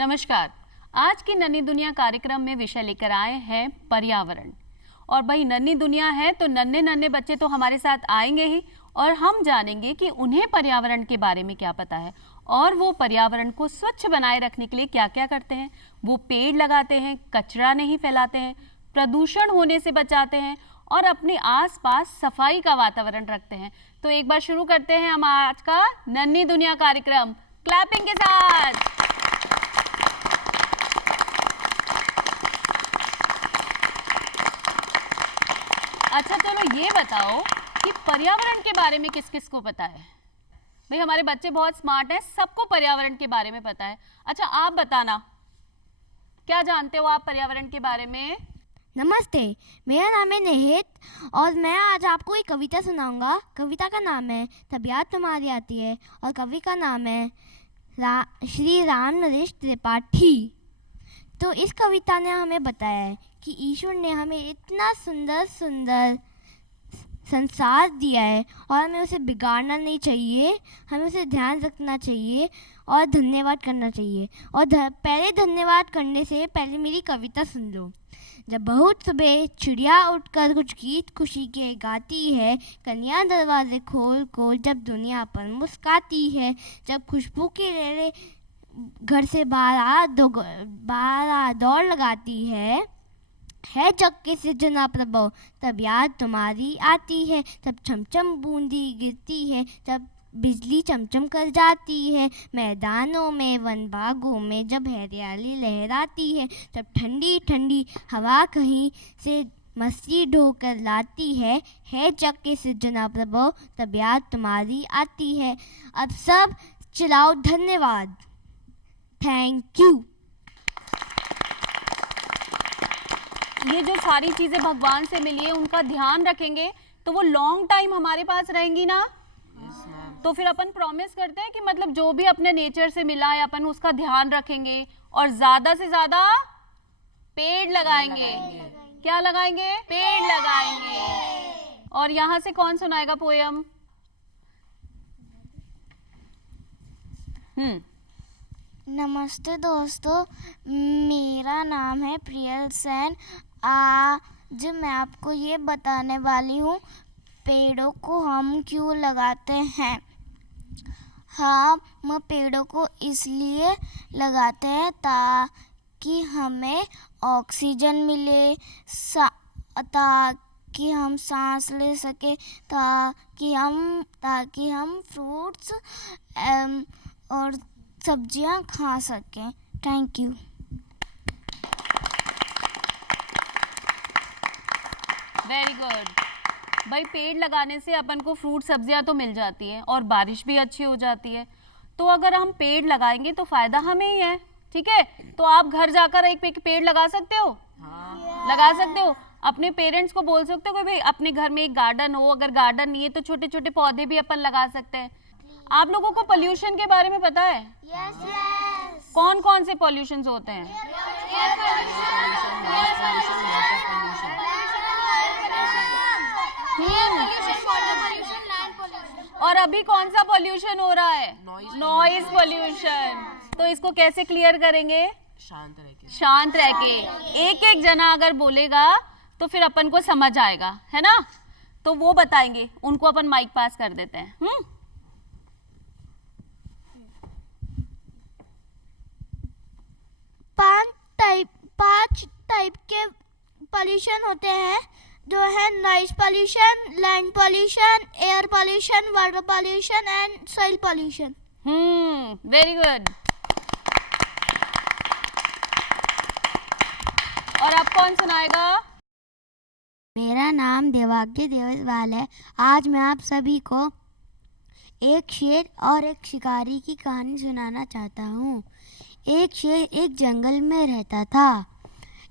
नमस्कार। आज की नन्ही दुनिया कार्यक्रम में विषय लेकर आए हैं पर्यावरण। और भाई नन्ही दुनिया है तो नन्हे नन्हे बच्चे तो हमारे साथ आएंगे ही, और हम जानेंगे कि उन्हें पर्यावरण के बारे में क्या पता है और वो पर्यावरण को स्वच्छ बनाए रखने के लिए क्या क्या करते हैं। वो पेड़ लगाते हैं, कचरा नहीं फैलाते हैं, प्रदूषण होने से बचाते हैं और अपने आसपास सफाई का वातावरण रखते हैं। तो एक बार शुरू करते हैं हम आज का नन्ही दुनिया कार्यक्रम क्लैपिंग के साथ। अच्छा चलो ये बताओ कि पर्यावरण के बारे में किस किस को पता है। भाई हमारे बच्चे बहुत स्मार्ट हैं, सबको पर्यावरण के बारे में पता है। अच्छा आप बताना, क्या जानते हो आप पर्यावरण के बारे में? नमस्ते, मेरा नाम है निहित और मैं आज आपको एक कविता सुनाऊंगा। कविता का नाम है तबीयत तुम्हारी आती है और कवि का नाम है श्री राम नरेश त्रिपाठी। तो इस कविता ने हमें बताया है कि ईश्वर ने हमें इतना सुंदर सुंदर संसार दिया है और हमें उसे बिगाड़ना नहीं चाहिए, हमें उसे ध्यान रखना चाहिए और धन्यवाद करना चाहिए। और पहले धन्यवाद करने से पहले मेरी कविता सुन लो। जब बहुत सुबह चिड़िया उठकर कुछ गीत खुशी के गाती है, कन्या दरवाजे खोल खोल जब दुनिया पर मुस्काती है, जब खुशबू की लहरें घर से बाहर दौड़ लगाती है जग के सृजना प्रभु तब याद तुम्हारी आती है, तब चमचम बूंदी गिरती है, तब बिजली चमचम कर जाती है, मैदानों में वन बागों में जब हरियाली लहराती है, तब ठंडी ठंडी हवा कहीं से मस्ती ढोकर लाती है जग के सृजना प्रभु तब याद तुम्हारी आती है। अब सब चिल्लाओ धन्यवाद। Thank you. ये जो सारी चीजें भगवान से मिली है उनका ध्यान रखेंगे तो वो लॉन्ग टाइम हमारे पास रहेंगी ना। तो फिर अपन प्रॉमिस करते हैं कि मतलब जो भी अपने नेचर से मिला है अपन उसका ध्यान रखेंगे और ज्यादा से ज्यादा पेड़ लगाएंगे। क्या लगाएंगे? पेड़ लगाएंगे। और यहाँ से कौन सुनाएगा पोयम? नमस्ते दोस्तों, मेरा नाम है प्रियल सेन। आज मैं आपको ये बताने वाली हूँ पेड़ों को हम क्यों लगाते हैं। हम पेड़ों को इसलिए लगाते हैं ताकि हमें ऑक्सीजन मिले, ताकि हम सांस ले सके, ताकि हम फ्रूट्स और सब्जियां खा सकें। Thank you. Very good. भाई पेड़ लगाने से अपन को फ्रूट सब्जियां तो मिल जाती है और बारिश भी अच्छी हो जाती है। तो अगर हम पेड़ लगाएंगे तो फायदा हमें ही है, ठीक है। तो आप घर जाकर एक पेड़ लगा सकते हो। लगा सकते हो। अपने पेरेंट्स को बोल सकते हो कि भाई अपने घर में एक गार्डन हो, अगर गार्डन नहीं है तो छोटे छोटे पौधे भी अपन लगा सकते हैं। आप लोगों को पोल्यूशन के बारे में पता है? यस। कौन कौन से पोल्यूशन होते हैं? और अभी कौन सा पोल्यूशन हो रहा है? Noise pollution. तो इसको कैसे क्लियर करेंगे? शांत रह के एक एक जना अगर बोलेगा तो फिर अपन को समझ आएगा, है ना। तो वो बताएंगे, उनको अपन माइक पास कर देते हैं। पांच टाइप के पोल्यूशन होते हैं, जो है noise pollution, land pollution, air pollution, water pollution and soil pollution. Very good. और अब कौन सुनाएगा? मेरा नाम देवाग्य देवसवाल है। आज मैं आप सभी को एक शेर और एक शिकारी की कहानी सुनाना चाहता हूँ। एक शेर एक जंगल में रहता था।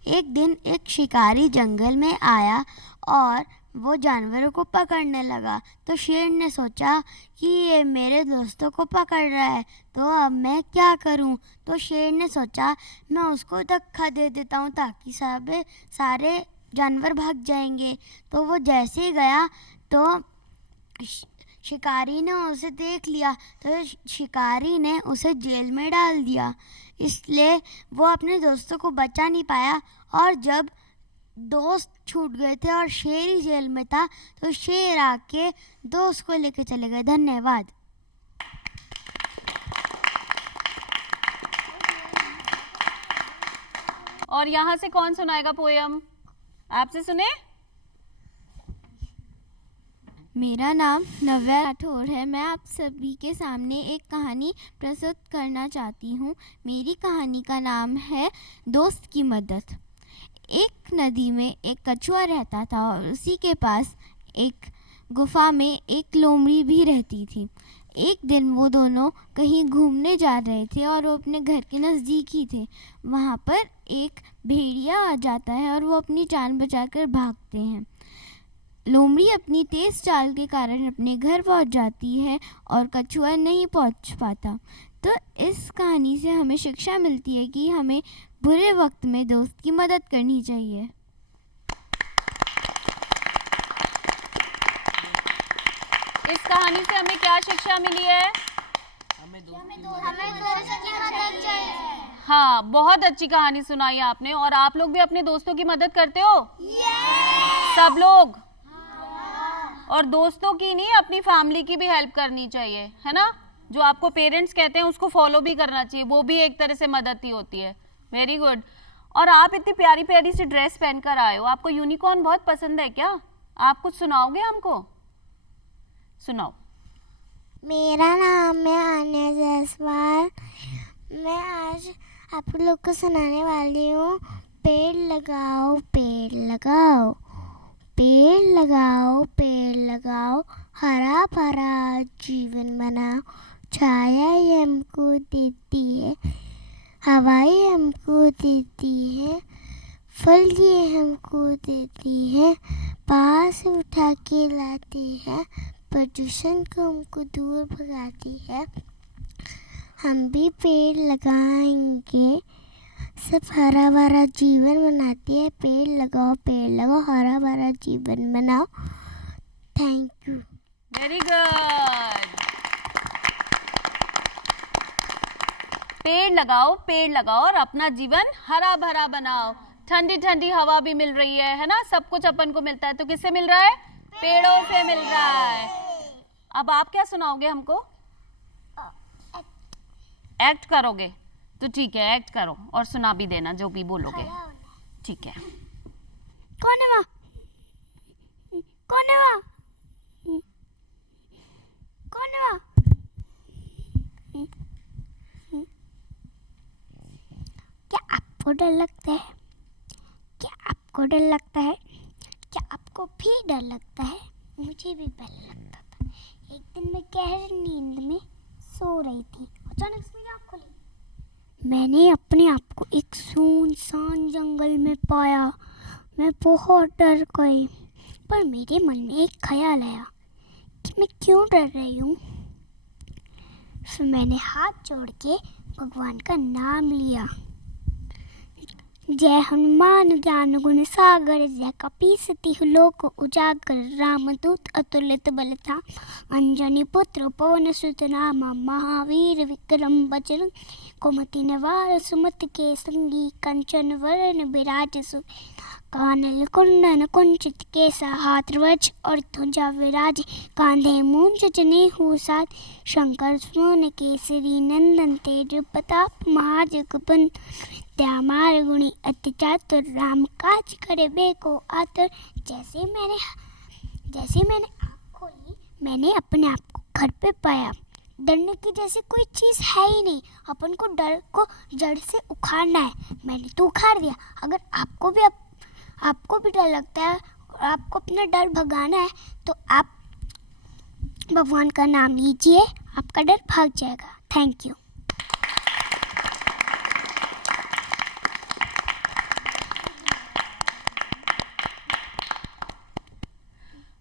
एक दिन एक शिकारी जंगल में आया और वो जानवरों को पकड़ने लगा। तो शेर ने सोचा कि ये मेरे दोस्तों को पकड़ रहा है, तो अब मैं क्या करूं। तो शेर ने सोचा मैं उसको धक्का दे देता हूं ताकि सारे जानवर भाग जाएंगे। तो वो जैसे ही गया तो शिकारी ने उसे देख लिया तो शिकारी ने उसे जेल में डाल दिया। इसलिए वो अपने दोस्तों को बचा नहीं पाया, और जब दोस्त छूट गए थे और शेर ही जेल में था तो शेर आके दोस्त को लेके चले गए। धन्यवाद। और यहाँ से कौन सुनाएगा पोयम? आपसे सुने। मेरा नाम नव्या राठौर है। मैं आप सभी के सामने एक कहानी प्रस्तुत करना चाहती हूँ। मेरी कहानी का नाम है दोस्त की मदद। एक नदी में एक कछुआ रहता था और उसी के पास एक गुफा में एक लोमड़ी भी रहती थी। एक दिन वो दोनों कहीं घूमने जा रहे थे और वो अपने घर के नज़दीक ही थे। वहाँ पर एक भेड़िया आ जाता है और वो अपनी जान बचाकर भागते हैं। लोमड़ी अपनी तेज़ चाल के कारण अपने घर पहुँच जाती है और कछुआ नहीं पहुँच पाता। तो इस कहानी से हमें शिक्षा मिलती है कि हमें बुरे वक्त में दोस्त की मदद करनी चाहिए। इस कहानी से हमें क्या शिक्षा मिली है? हमें दोस्त की मदद चाहिए। हाँ, बहुत अच्छी कहानी सुनाई आपने। और आप लोग भी अपने दोस्तों की मदद करते हो? सब लोग? और दोस्तों की नहीं, अपनी फैमिली की भी हेल्प करनी चाहिए, है ना? जो आपको पेरेंट्स कहते हैं उसको फॉलो भी करना चाहिए, वो भी एक तरह से मदद ही होती है। Very good. और आप इतनी प्यारी प्यारी सी ड्रेस पहनकर आए हो, आपको यूनिकॉर्न बहुत पसंद है क्या? आप कुछ सुनाओगे हमको? सुनाओ। मेरा नाम है आन्या जायसवाल। मैं आज आप लोग को सुनाने वाली हूँ पेड़ लगाओ पेड़ लगाओ, पेड़ लगाओ पेड़ लगाओ, हरा भरा जीवन बनाओ। छाया ये हमको देती है, हवाएं हमको देती है, फल ये हमको देती है, पास उठा के लाती है, प्रदूषण को हमको दूर भगाती है। हम भी पेड़ लगाएंगे, सब हरा भरा जीवन बनाती है। पेड़ लगाओ हरा भरा जीवन बनाओ। Thank you. Very good. पेड़ लगाओ और अपना जीवन हरा भरा बनाओ। ठंडी ठंडी हवा भी मिल रही है ना? सब कुछ अपन को मिलता है, तो किससे मिल रहा है? पेड़ों से मिल रहा है। अब आप क्या सुनाओगे हमको? एक्ट करोगे? तो ठीक है, एक्ट करो और सुना भी देना जो भी बोलोगे। ठीक है। कौन है वहाँ? कौन है वहाँ? कौन है वहाँ? क्या आपको डर लगता है? क्या आपको डर लगता है? क्या आपको भी डर लगता है? मुझे भी पहले लगता था। एक दिन मैं गहरी नींद में सो रही थी, अचानक से मेरी आँख खुली। मैंने अपने आप को एक सुनसान जंगल में पाया। मैं बहुत डर गई, पर मेरे मन में एक ख्याल आया कि मैं क्यों डर रही हूँ। फिर मैंने हाथ जोड़ के भगवान का नाम लिया। जय हनुमान ज्ञान गुण सागर, जय कपीसति लोक उजागर, रामदूत अतुलित बल था, अंजनी पुत्र पवन सुत नामा, महावीर विक्रम बजरंग, कुमति निवार सुमति के संगी, कंचन वरण विराज सु, कानल कुंडन कुंचित केसा, हाथ वज्र और ध्वजा विराज, कांधे मूंज जनेऊ साथ, शंकर सुमन केसरी नंदन, तेज प्रताप महाजगबंदन, त्यामार गुणी अति चातुर, राम काज करे बेको आतुर। जैसे मैंने आँख खोली, मैंने अपने आप को घर पे पाया। डरने की जैसी कोई चीज़ है ही नहीं। अपन को डर को जड़ से उखाड़ना है। मैंने तो उखाड़ दिया। अगर आपको भी डर लगता है और आपको अपना डर भगाना है तो आप भगवान का नाम लीजिए, आपका डर भाग जाएगा। Thank you.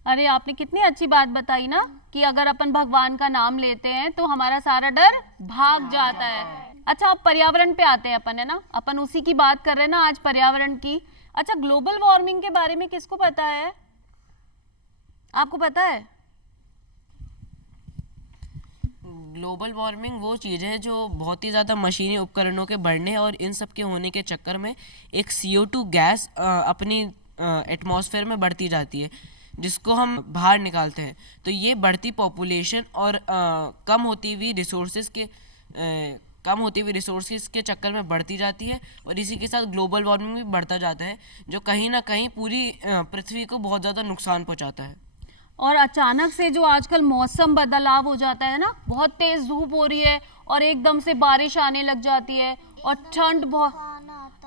अरे आपने कितनी अच्छी बात बताई ना कि अगर अपन भगवान का नाम लेते हैं तो हमारा सारा डर भाग जाता है। अच्छा, अब पर्यावरण पे आते हैं अपन, है ना? अपन उसी की बात कर रहे हैं ना आज, पर्यावरण की। अच्छा, ग्लोबल वार्मिंग के बारे में किसको पता है? आपको पता है? ग्लोबल वार्मिंग वो चीज़ है जो बहुत ही ज़्यादा मशीनी उपकरणों के बढ़ने और इन सब के होने के चक्कर में एक CO2 गैस अपनी एटमॉस्फेयर में बढ़ती जाती है, जिसको हम बाहर निकालते हैं। तो ये बढ़ती पॉपुलेशन और कम होती हुई रिसोर्सेज के चक्कर में बढ़ती जाती है, और इसी के साथ ग्लोबल वार्मिंग भी बढ़ता जाता है, जो कहीं ना कहीं पूरी पृथ्वी को बहुत ज़्यादा नुकसान पहुंचाता है। और अचानक से जो आजकल मौसम बदलाव हो जाता है ना, बहुत तेज धूप हो रही है और एकदम से बारिश आने लग जाती है, और ठंड बहुत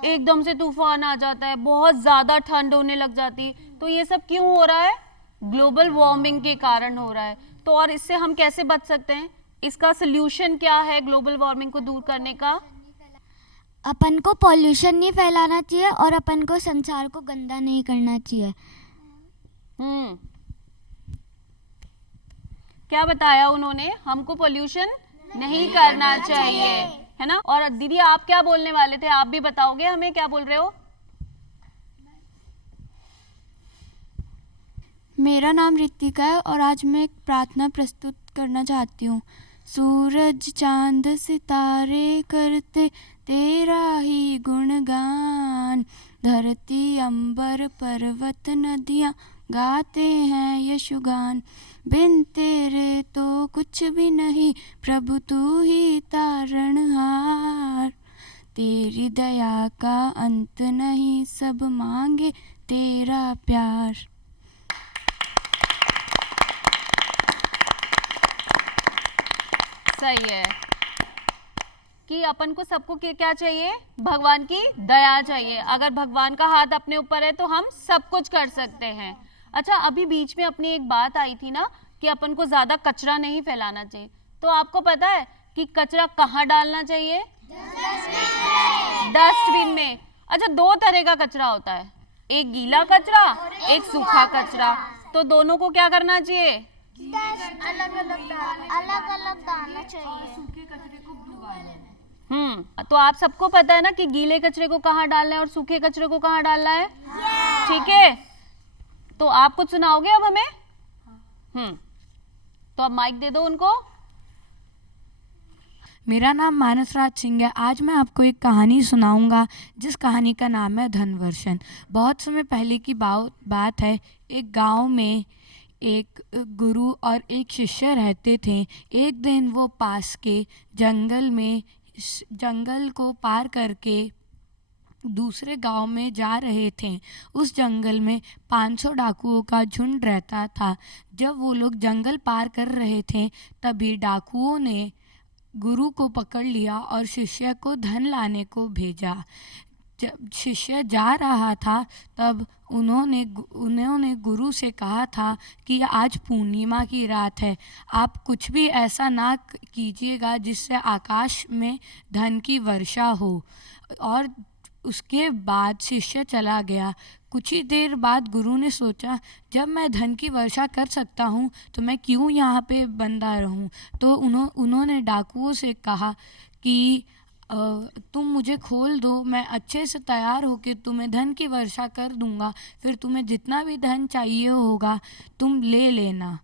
एकदम से तूफान आ जाता है, बहुत ज़्यादा ठंड होने लग जाती है। तो ये सब क्यों हो रहा है? ग्लोबल वार्मिंग के कारण हो रहा है। तो और इससे हम कैसे बच सकते हैं? इसका सोल्यूशन क्या है ग्लोबल वार्मिंग को दूर करने का? अपन को पॉल्यूशन नहीं फैलाना चाहिए और अपन को संसार को गंदा नहीं करना चाहिए। क्या बताया उन्होंने? हमको पोल्यूशन नहीं करना चाहिए, है ना। और दीदी आप क्या बोलने वाले थे? आप भी बताओगे हमें, क्या बोल रहे हो? मेरा नाम रितिका है और आज मैं एक प्रार्थना प्रस्तुत करना चाहती हूँ। सूरज चांद सितारे करते तेरा ही गुणगान, धरती अंबर पर्वत नदियाँ गाते हैं यशुगान। बिन तेरे तो कुछ भी नहीं प्रभु, तू ही तारणहार। तेरी दया का अंत नहीं, सब मांगे तेरा प्यार। सही है कि अपन को सबको क्या चाहिए? भगवान की दया चाहिए। अगर भगवान का हाथ अपने ऊपर है तो हम सब कुछ कर सकते हैं। अच्छा, अभी बीच में अपनी एक बात आई थी ना कि अपन को ज्यादा कचरा नहीं फैलाना चाहिए। तो आपको पता है कि कचरा कहाँ डालना चाहिए? डस्टबिन में। अच्छा, दो तरह का कचरा होता है, एक गीला कचरा, एक सूखा कचरा। तो दोनों को क्या करना चाहिए? अलग अलग डालना चाहिए। सूखे कचरे को तो आप सबको पता है ना कि गीले कचरे को कहाँ डालना है और सूखे कचरे को कहाँ डालना है? ठीक है, तो आप कुछ सुनाओगे अब हमें? तो अब माइक दे दो उनको। मेरा नाम मानसराज सिंह है। आज मैं आपको एक कहानी सुनाऊंगा जिस कहानी का नाम है धनवर्षण। बहुत समय पहले की बात है। एक गांव में एक गुरु और एक शिष्य रहते थे। एक दिन वो पास के जंगल को पार करके दूसरे गांव में जा रहे थे। उस जंगल में 500 डाकुओं का झुंड रहता था। जब वो लोग जंगल पार कर रहे थे तभी डाकुओं ने गुरु को पकड़ लिया और शिष्य को धन लाने को भेजा। जब शिष्य जा रहा था तब उन्होंने गुरु से कहा था कि आज पूर्णिमा की रात है, आप कुछ भी ऐसा ना कीजिएगा जिससे आकाश में धन की वर्षा हो। और उसके बाद शिष्य चला गया। कुछ ही देर बाद गुरु ने सोचा, जब मैं धन की वर्षा कर सकता हूँ तो मैं क्यों यहाँ पे बंधा रहूँ। तो उन्होंने डाकुओं से कहा कि तुम मुझे खोल दो, मैं अच्छे से तैयार होकर तुम्हें धन की वर्षा कर दूंगा, फिर तुम्हें जितना भी धन चाहिए होगा तुम ले लेना।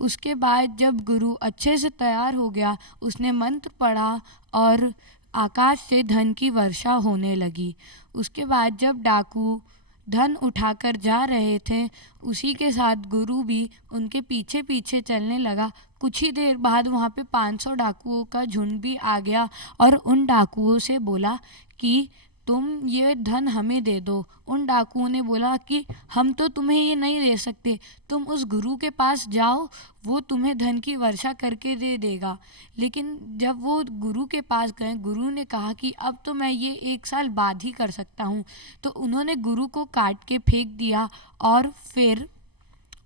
उसके बाद जब गुरु अच्छे से तैयार हो गया, उसने मंत्र पढ़ा और आकाश से धन की वर्षा होने लगी। उसके बाद जब डाकू धन उठाकर जा रहे थे, उसी के साथ गुरु भी उनके पीछे पीछे चलने लगा। कुछ ही देर बाद वहाँ पे 500 डाकुओं का झुंड भी आ गया और उन डाकुओं से बोला कि तुम ये धन हमें दे दो। उन डाकुओं ने बोला कि हम तो तुम्हें ये नहीं दे सकते, तुम उस गुरु के पास जाओ, वो तुम्हें धन की वर्षा करके दे देगा। लेकिन जब वो गुरु के पास गए, गुरु ने कहा कि अब तो मैं ये 1 साल बाद ही कर सकता हूँ। तो उन्होंने गुरु को काट के फेंक दिया और फिर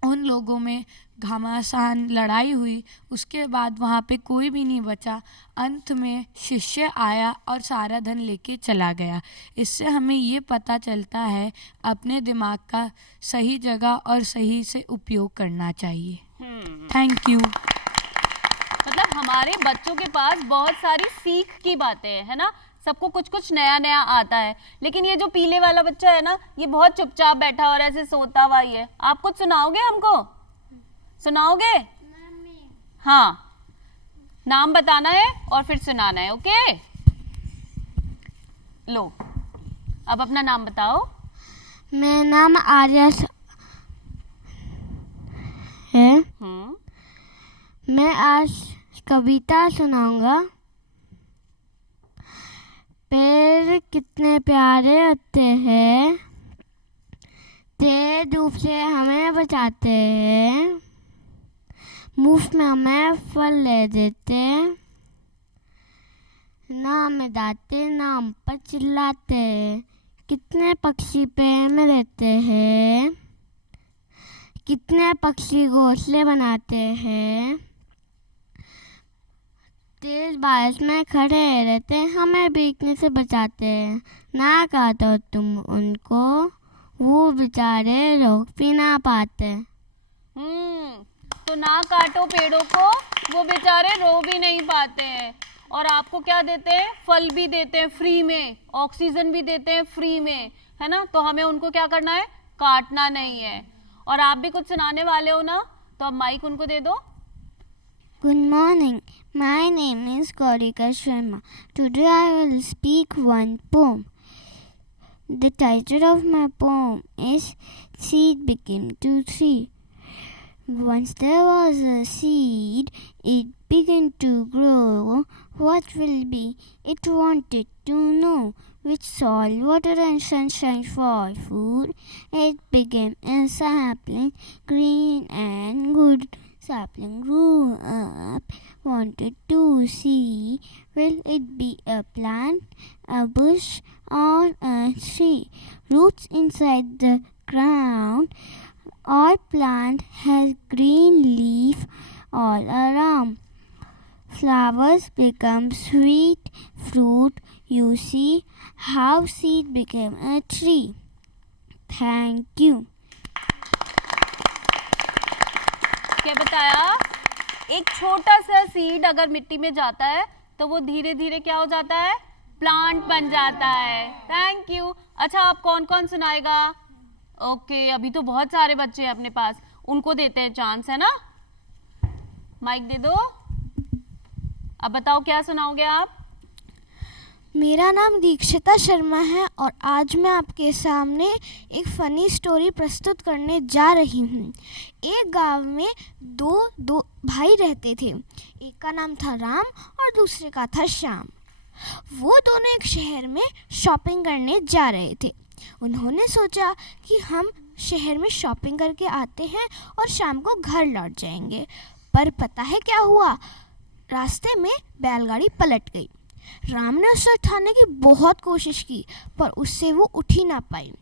उन लोगों में घमासान लड़ाई हुई। उसके बाद वहाँ पे कोई भी नहीं बचा। अंत में शिष्य आया और सारा धन लेके चला गया। इससे हमें ये पता चलता है अपने दिमाग का सही जगह और सही से उपयोग करना चाहिए। Thank you. मतलब हमारे बच्चों के पास बहुत सारी सीख की बातें हैं, है ना। सबको कुछ कुछ नया नया आता है, लेकिन ये जो पीले वाला बच्चा है ना, ये बहुत चुपचाप बैठा और ऐसे सोता हुआ ही है। आप कुछ सुनाओगे हमको? सुनाओगे? हाँ, नाम बताना है और फिर सुनाना है, ओके? लो, अब अपना नाम बताओ। मेरा नाम आर्या है। मैं आज कविता सुनाऊंगा। पेड़ कितने प्यारे होते हैं, तेज धूप से हमें बचाते हैं, मुफ्त में हमें फल ले देते, ना हमें डांटते ना हम पर चिल्लाते। कितने पक्षी पेड़ में रहते हैं, कितने पक्षी घोंसले बनाते हैं, तेज बारिश में खड़े रहते हैं, हमें भीगने से बचाते हैं। ना काटो तुम उनको, वो बेचारे रोक भी ना पाते। तो ना काटो पेड़ों को, वो बेचारे रो भी नहीं पाते हैं। और आपको क्या देते हैं? फल भी देते हैं फ्री में, ऑक्सीजन भी देते हैं फ्री में, है ना? तो हमें उनको क्या करना है? काटना नहीं है। और आप भी कुछ सुनाने वाले हो ना, तो अब माइक उनको दे दो। Good morning. My name is Gaurika Sharma. Today I will speak one poem. The title of my poem is Seed Became to Tree. Once there was a seed, it began to grow. What will be? It wanted to know. With soil, water and sunshine for food, it became a sapling, green and good. Sapling grew up, wanted to see, will it be a plant, a bush or a tree? Roots inside the ground, all plant has green leaf all around. Flowers become sweet fruit, you see how seed became a tree. Thank you. क्या बताया? एक छोटा सा seed अगर मिट्टी में जाता है तो वो धीरे धीरे क्या हो जाता है? प्लांट बन जाता है। Thank you. अच्छा, आप कौन कौन सुनाएगा? ओके, अभी तो बहुत सारे बच्चे हैं अपने पास, उनको देते हैं चांस, है ना? माइक दे दो। अब बताओ क्या सुनाओगे आप? मेरा नाम दीक्षिता शर्मा है और आज मैं आपके सामने एक फ़नी स्टोरी प्रस्तुत करने जा रही हूँ। एक गांव में दो भाई रहते थे। एक का नाम था राम और दूसरे का था श्याम। वो दोनों एक शहर में शॉपिंग करने जा रहे थे। उन्होंने सोचा कि हम शहर में शॉपिंग करके आते हैं और शाम को घर लौट जाएंगे। पर पता है क्या हुआ? रास्ते में बैलगाड़ी पलट गई। राम ने उसे उठाने की बहुत कोशिश की पर उससे वो उठ ही ना पाई।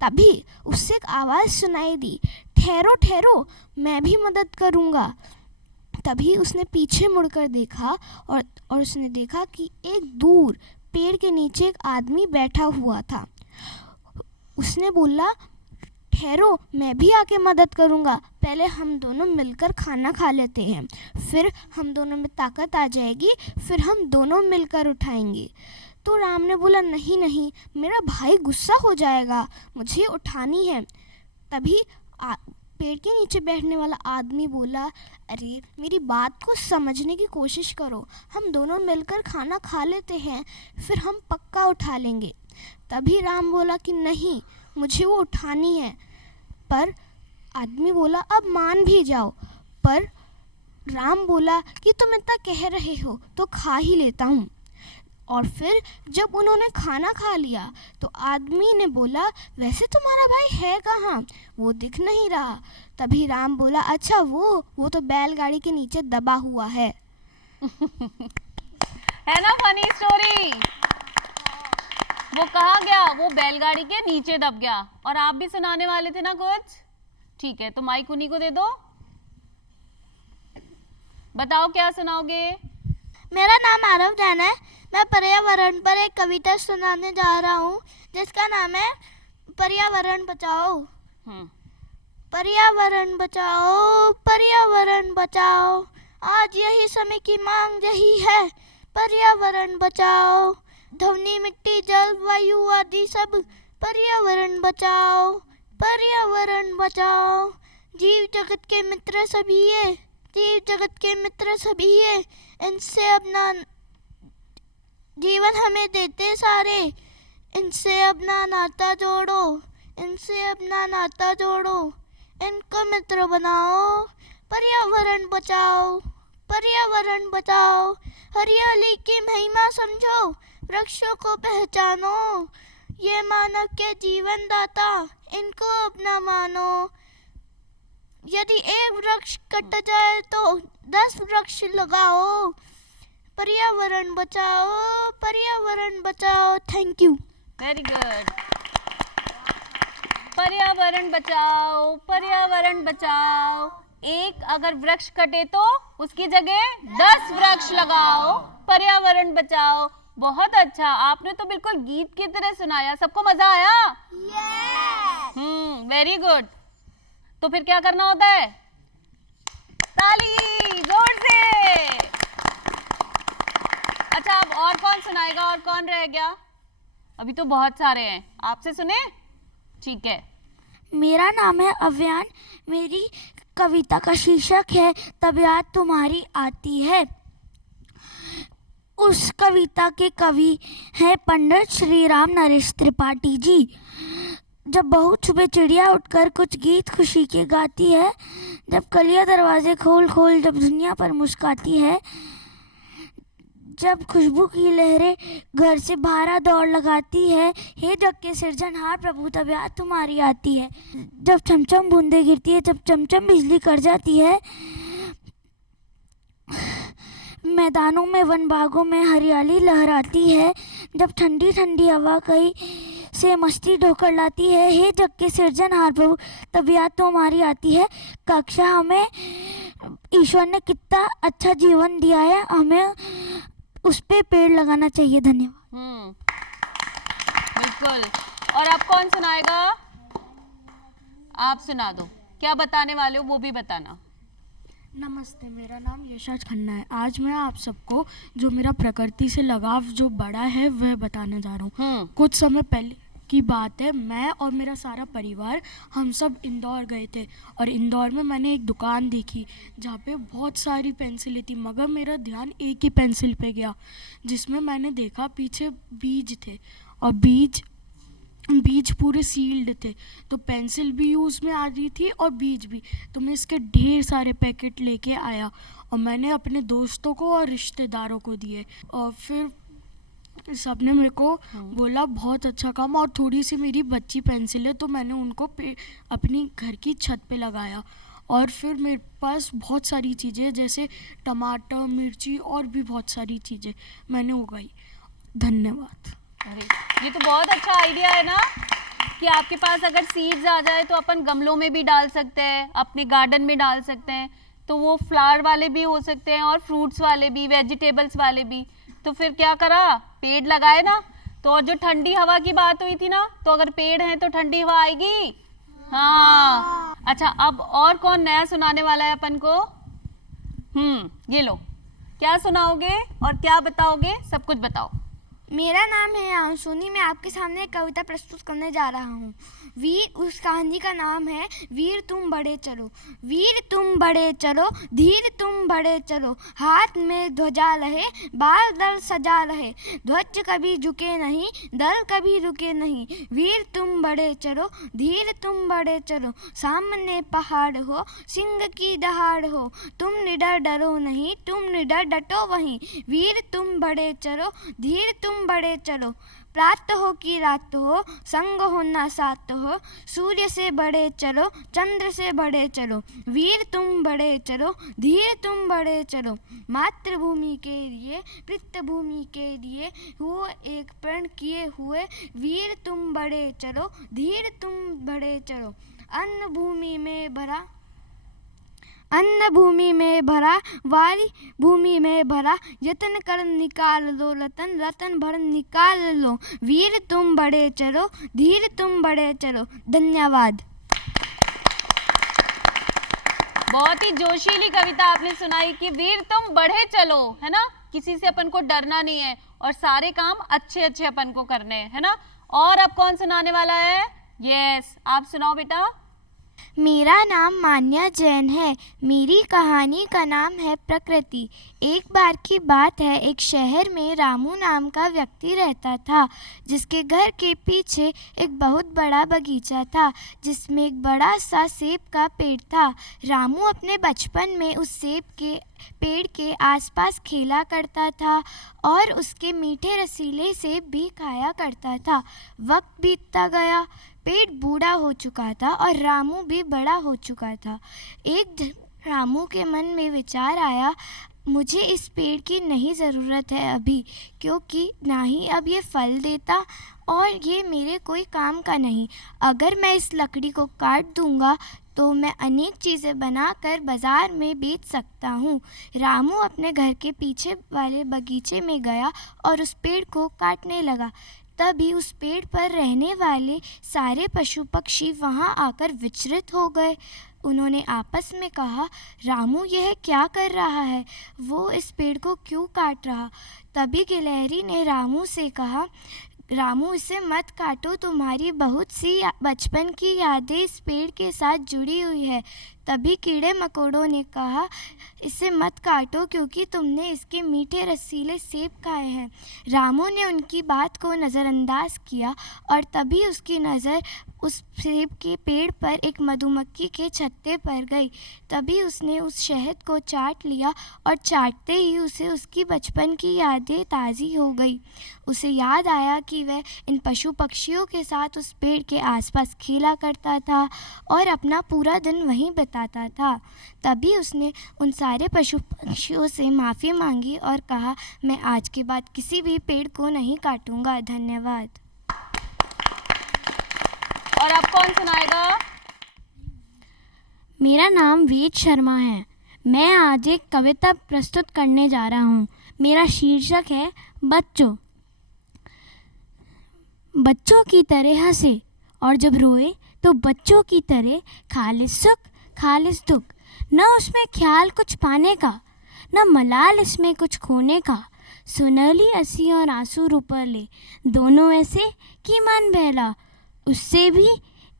तभी उससे एक आवाज़ सुनाई दी, ठहरो ठहरो, मैं भी मदद करूँगा। तभी उसने पीछे मुड़कर देखा और उसने देखा कि एक दूर पेड़ के नीचे एक आदमी बैठा हुआ था। उसने बोला, ठहरो, मैं भी आके मदद करूँगा, पहले हम दोनों मिलकर खाना खा लेते हैं, फिर हम दोनों में ताकत आ जाएगी, फिर हम दोनों मिलकर उठाएंगे। तो राम ने बोला, नहीं नहीं, मेरा भाई गुस्सा हो जाएगा, मुझे उठानी है। तभी पेड़ के नीचे बैठने वाला आदमी बोला, अरे मेरी बात को समझने की कोशिश करो, हम दोनों मिलकर खाना खा लेते हैं, फिर हम पक्का उठा लेंगे। तभी राम बोला कि नहीं, मुझे वो उठानी है। पर आदमी बोला, अब मान भी जाओ। पर राम बोला कि तुम इतना कह रहे हो तो खा ही लेता हूँ। और फिर जब उन्होंने खाना खा लिया तो आदमी ने बोला, वैसे तुम्हारा भाई है कहाँ? वो दिख नहीं रहा। तभी राम बोला, अच्छा वो तो बैलगाड़ी के नीचे दबा हुआ है। है ना फनी स्टोरी? वो कहाँ गया? वो बैलगाड़ी के नीचे दब गया। और आप भी सुनाने वाले थे ना कुछ? ठीक है, तो माइक उन्हीं को दे दो। बताओ क्या सुनाओगे? मेरा नाम आरव जैन है। मैं पर्यावरण पर एक कविता सुनाने जा रहा हूँ जिसका नाम है पर्यावरण बचाओ। पर्यावरण बचाओ, पर्यावरण बचाओ, आज यही समय की मांग यही है, पर्यावरण बचाओ। ध्वनि, मिट्टी, जल, वायु आदि सब पर्यावरण बचाओ, पर्यावरण बचाओ। जीव जगत के मित्र सभी ये जीव जगत के मित्र सभी है, इनसे अपना जीवन हमें देते सारे, इनसे अपना नाता जोड़ो, इनसे अपना नाता जोड़ो, इनको मित्र बनाओ, पर्यावरण बचाओ, पर्यावरण बचाओ, हरियाली की महिमा समझो, वृक्षों को पहचानो, ये मानव के जीवन दाता, इनको अपना मानो। यदि एक वृक्ष कट जाए तो 10 वृक्ष लगाओ, पर्यावरण बचाओ, पर्यावरण बचाओ। Thank you. Very good. पर्यावरण बचाओ, पर्यावरण बचाओ। एक अगर वृक्ष कटे तो उसकी जगह 10 वृक्ष लगाओ, पर्यावरण बचाओ। बहुत अच्छा, आपने तो बिल्कुल गीत की तरह सुनाया। सबको मजा आया? Very good. तो फिर क्या करना होता है? ताली जोर से। अच्छा, अब और कौन सुनाएगा और कौन रह गया? अभी तो बहुत सारे हैं, आपसे सुने? ठीक है। मेरा नाम है अव्यान, मेरी कविता का शीर्षक है तब याद तुम्हारी आती है। उस कविता के कवि हैं पंडित श्री राम नरेश त्रिपाठी जी। जब बहुत सुबह चिड़िया उठकर कुछ गीत खुशी के गाती है, जब कलियां दरवाजे खोल खोल जब दुनिया पर मुस्काती है, जब खुशबू की लहरें घर से बाहर दौड़ लगाती है, हे जग के सिरजनहार प्रभु तब याद तुम्हारी आती है। जब चमचम बूंदे गिरती है, जब चमचम बिजली कर जाती है, मैदानों में वन बागों में हरियाली लहराती है, जब ठंडी ठंडी हवा कहीं से मस्ती ढोकर लाती है, हे जग के सिरजनहार प्रभु तब याद तो हमारी आती है। कक्षा हमें ईश्वर ने कितना अच्छा जीवन दिया है, हमें उस पे पेड़ लगाना चाहिए। धन्यवाद। बिल्कुल। और आप कौन सुनाएगा? आप सुना दो। क्या बताने वाले हो वो भी बताना। नमस्ते, मेरा नाम यशराज खन्ना है। आज मैं आप सबको जो मेरा प्रकृति से लगाव जो बड़ा है वह बताने जा रहा हूँ। कुछ समय पहले की बात है, मैं और मेरा सारा परिवार हम सब इंदौर गए थे और इंदौर में मैंने एक दुकान देखी जहाँ पे बहुत सारी पेंसिलें थी, मगर मेरा ध्यान एक ही पेंसिल पे गया जिसमें मैंने देखा पीछे बीज थे और बीज पूरे सील्ड थे, तो पेंसिल भी यूज़ में आ रही थी और बीज भी। तो मैं इसके ढेर सारे पैकेट लेके आया और मैंने अपने दोस्तों को और रिश्तेदारों को दिए और फिर सबने मेरे को बोला बहुत अच्छा काम। और थोड़ी सी मेरी बच्ची पेंसिल है तो मैंने उनको अपनी घर की छत पे लगाया। और फिर मेरे पास बहुत सारी चीज़ें जैसे टमाटर, मिर्ची और भी बहुत सारी चीज़ें मैंने उगाई। धन्यवाद। अरे ये तो बहुत अच्छा आइडिया है ना कि आपके पास अगर सीड्स आ जाए तो अपन गमलों में भी डाल सकते हैं, अपने गार्डन में डाल सकते हैं। तो वो फ्लावर वाले भी हो सकते हैं और फ्रूट्स वाले भी, वेजिटेबल्स वाले भी। तो फिर क्या करा, पेड़ लगाए ना। तो जो ठंडी हवा की बात हुई थी ना, तो अगर पेड़ है तो ठंडी हवा आएगी। हाँ। अच्छा, अब और कौन नया सुनाने वाला है अपन को? ये लो, क्या सुनाओगे और क्या बताओगे? सब कुछ बताओ। मेरा नाम है आंसुनी, मैं आपके सामने एक कविता प्रस्तुत करने जा रहा हूँ। वीर, उस कहानी का नाम है वीर तुम बड़े चलो। वीर तुम बड़े चलो, धीर तुम बड़े चलो, हाथ में ध्वजा रहे, बाल दल सजा रहे, ध्वज कभी झुके नहीं, दल कभी रुके नहीं। वीर तुम बड़े चलो, धीर तुम बड़े चलो, सामने पहाड़ हो, सिंह की दहाड़ हो, तुम निडर डरो नहीं, तुम निडर डटो वहीं। वीर तुम बड़े चलो, धीर तुम बड़े चलो, प्रात हो कि रात हो, संग हो ना साथ हो, सूर्य से बड़े चलो, चंद्र से बड़े चलो। वीर तुम बड़े चलो, धीर तुम बड़े चलो, मातृभूमि के लिए, पितृभूमि के लिए हुए एक प्रण किए हुए। वीर तुम बड़े चलो, धीर तुम बड़े चलो, अन्न भूमि में भरा, अन्न भूमि में भरा, वारी भूमि में भरा, यतन कर निकाल लो रतन, रतन भर निकाल लो। वीर तुम बड़े चलो, धीर तुम बड़े चलो। धन्यवाद। बहुत ही जोशीली कविता आपने सुनाई कि वीर तुम बढ़े चलो, है ना। किसी से अपन को डरना नहीं है और सारे काम अच्छे अच्छे अपन को करने हैं, है ना। और अब कौन सुनाने वाला है? यस, आप सुनाओ बेटा। मेरा नाम मान्या जैन है। मेरी कहानी का नाम है प्रकृति। एक बार की बात है, एक शहर में रामू नाम का व्यक्ति रहता था, जिसके घर के पीछे एक बहुत बड़ा बगीचा था, जिसमें एक बड़ा सा सेब का पेड़ था। रामू अपने बचपन में उस सेब के पेड़ के आसपास खेला करता था और उसके मीठे रसीले सेब भी खाया करता था। वक्त बीतता गया, पेड़ बूढ़ा हो चुका था और रामू भी बड़ा हो चुका था। एक दिन रामू के मन में विचार आया, मुझे इस पेड़ की नहीं ज़रूरत है अभी, क्योंकि ना ही अब ये फल देता और ये मेरे कोई काम का नहीं। अगर मैं इस लकड़ी को काट दूंगा तो मैं अनेक चीज़ें बनाकर बाज़ार में बेच सकता हूँ। रामू अपने घर के पीछे वाले बगीचे में गया और उस पेड़ को काटने लगा। तभी उस पेड़ पर रहने वाले सारे पशु पक्षी वहाँ आकर विचलित हो गए। उन्होंने आपस में कहा, रामू यह क्या कर रहा है? वो इस पेड़ को क्यों काट रहा? तभी गिलहरी ने रामू से कहा, रामू इसे मत काटो, तुम्हारी बहुत सी बचपन की यादें इस पेड़ के साथ जुड़ी हुई है। तभी कीड़े मकोड़ों ने कहा, इसे मत काटो क्योंकि तुमने इसके मीठे रसीले सेब खाए हैं। रामू ने उनकी बात को नज़रअंदाज किया और तभी उसकी नज़र उस सेब के पेड़ पर एक मधुमक्खी के छत्ते पर गई। तभी उसने उस शहद को चाट लिया और चाटते ही उसे उसकी बचपन की यादें ताज़ी हो गई। उसे याद आया कि वह इन पशु पक्षियों के साथ उस पेड़ के आसपास खेला करता था और अपना पूरा दिन वहीं बिताता था। तभी उसने उन सारे पशु पक्षियों से माफ़ी मांगी और कहा, मैं आज के बाद किसी भी पेड़ को नहीं काटूंगा। धन्यवाद। और अब कौन सुनाएगा? मेरा नाम वेद शर्मा है। मैं आज एक कविता प्रस्तुत करने जा रहा हूँ। मेरा शीर्षक है बच्चों। बच्चों की तरह हंसे और जब रोए तो बच्चों की तरह खालिस सुख खालिस दुख, न उसमें ख्याल कुछ पाने का, न मलाल इसमें कुछ खोने का। सुनहली हंसी और आंसू रुपले, दोनों ऐसे कि मन बहला। उससे भी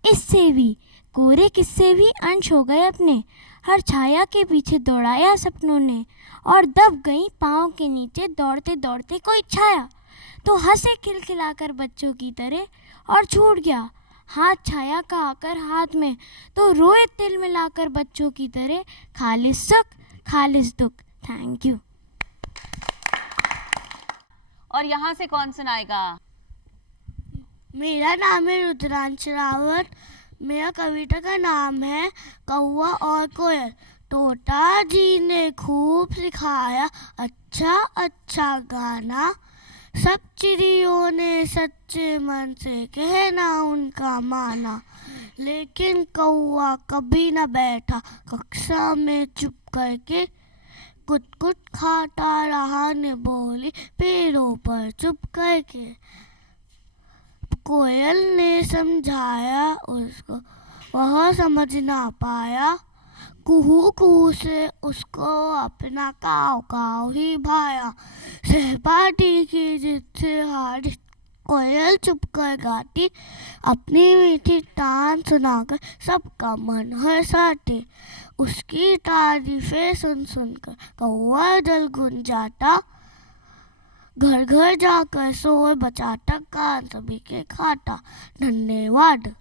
इससे भी कोरे किस्से भी अंश हो गए अपने। हर छाया के पीछे दौड़ाया सपनों ने और दब गई पाँव के नीचे दौड़ते दौड़ते कोई छाया। तो हंसे खिलखिलाकर बच्चों की तरह और छूट गया हाथ छाया का आकर हाथ में। तो रोए तिल मिलाकर बच्चों की तरह, खालिस सुख खालिस दुख। Thank you. और यहाँ से कौन सुनाएगा? मेरा नाम है रुद्रांश रावत। मेरा कविता का नाम है कौवा और कोयल। तोता जी ने खूब सिखाया अच्छा अच्छा गाना, सब चिड़ियों ने सच्चे मन से कहना उनका माना। लेकिन कौवा कभी न बैठा कक्षा में चुप करके, कुट कुट खाता रहा ने बोली पेड़ों पर चुप करके। कोयल ने समझाया उसको, वह समझ ना पाया, कुहू कुहू से उसको अपना काव काव ही भाया। सहपाठी की जिद से हारी कोयल चुप कर गाती, अपनी मीठी तान सुनाकर सबका मन हर्षाती। उसकी तारीफें सुन सुनकर कौवा जल गुंजाता, घर घर जाकर शोर बचाता, कान सभी के खाता। धन्यवाद।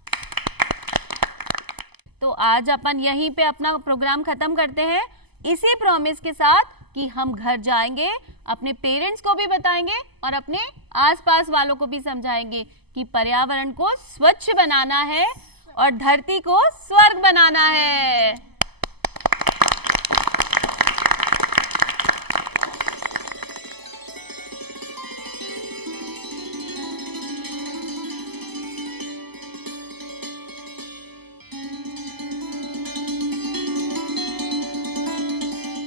तो आज अपन यहीं पे अपना प्रोग्राम खत्म करते हैं, इसी प्रॉमिस के साथ कि हम घर जाएंगे, अपने पेरेंट्स को भी बताएंगे और अपने आसपास वालों को भी समझाएंगे कि पर्यावरण को स्वच्छ बनाना है और धरती को स्वर्ग बनाना है।